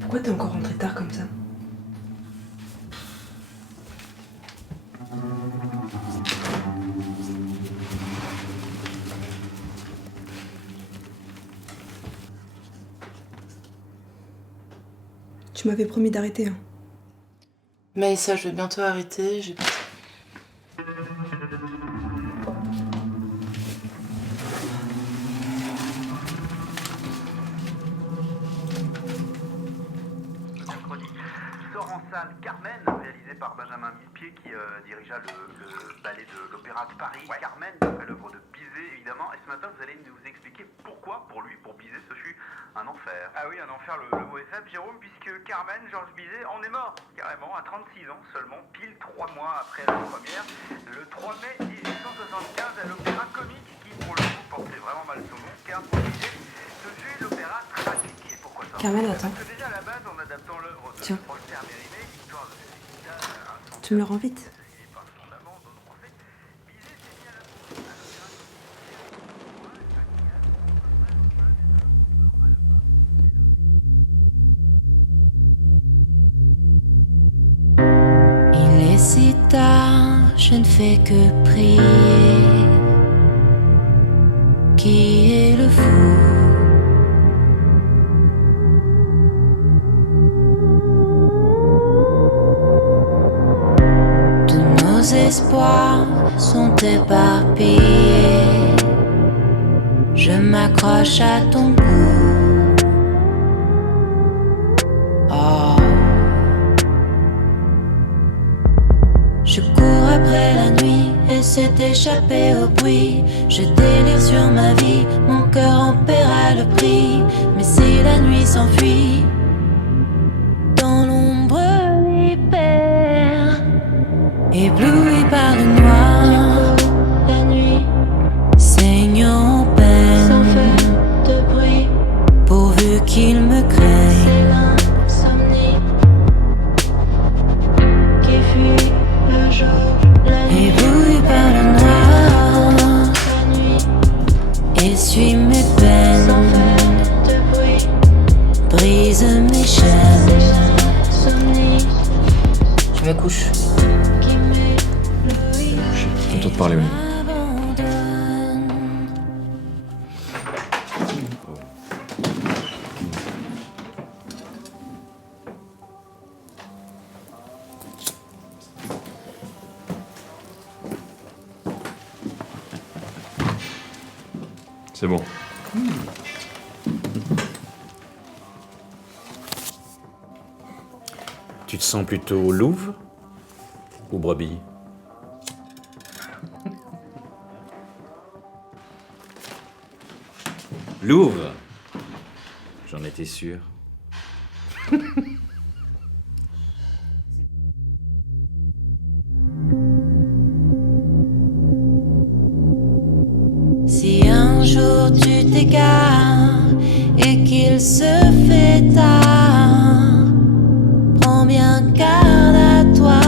Pourquoi t'es encore rentré tard comme ça? Tu m'avais promis d'arrêter, hein. Mais ça, je vais bientôt arrêter. Sort en salle Carmen, réalisé par Benjamin Millepied qui dirigea le ballet de l'Opéra de Paris. Ouais. Carmen, d'après l'œuvre de Bizet évidemment. Et ce matin, vous allez nous expliquer pourquoi, pour lui, pour Bizet, ce fut un enfer. Ah oui, un enfer, le mot est faible, Jérôme, puisque Carmen, Georges Bizet, en est mort, carrément, à 36 ans seulement, pile 3 mois après la première, le 3 mai 1875, à l'Opéra Comique, qui, pour le coup, portait vraiment mal son nom, car pour Bizet, ce fut l'opéra tragique. Et pourquoi ça? Carmen, attends. Parce que déjà, à la base, en adaptant l'œuvre de Tiens. Prosper Mérimée, l'histoire de Cécile, Tu me le rends vite. Il est si tard, je ne fais que prier. Qui est le fou? Tous nos espoirs sont éparpillés. Je m'accroche à ton cou. Oh. Je cours après la nuit, essaie d'échapper au bruit. Je délire sur ma vie, mon cœur en paiera le prix. Mais si la nuit s'enfuit, dans l'ombre l'hyper, ébloui par le noir, la nuit, saignant en peine, sans faire de bruit, pourvu qu'il me craigne. C'est l'insomnie qui fuit le jour, la nuit, ébloui par le noir, la nuit, essuie mes peines, sans faire de bruit, brise mes chaînes. C'est l'insomnie Je me couche. qui m'éblouit. C'est à toi de parler, oui. M'abandonne. C'est bon. Tu te sens plutôt louve ou brebis? Louve. J'en étais sûr. Si un jour tu t'égares et qu'il se fait tard, prends bien garde à toi.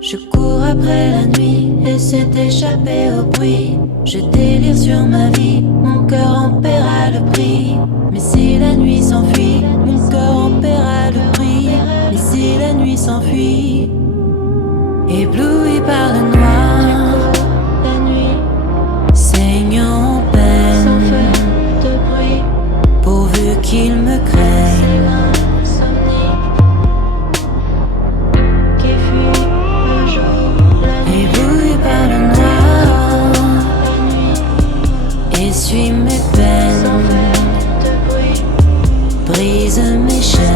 Je cours après la nuit, essaie d'échapper au bruit. Je délire sur ma vie, mon cœur en paiera le prix. Mais si la nuit s'enfuit, mon cœur en paiera le prix. Mais si la nuit s'enfuit, ébloui par le noir, la nuit, saignant en peine, sans faire de bruit, pourvu qu'il me craigne. C'est l'insomnie qui fuit le jour, la nuit, ébloui par le noir, la nuit, essuie mes peines, sans faire de bruit, brise mes chaînes.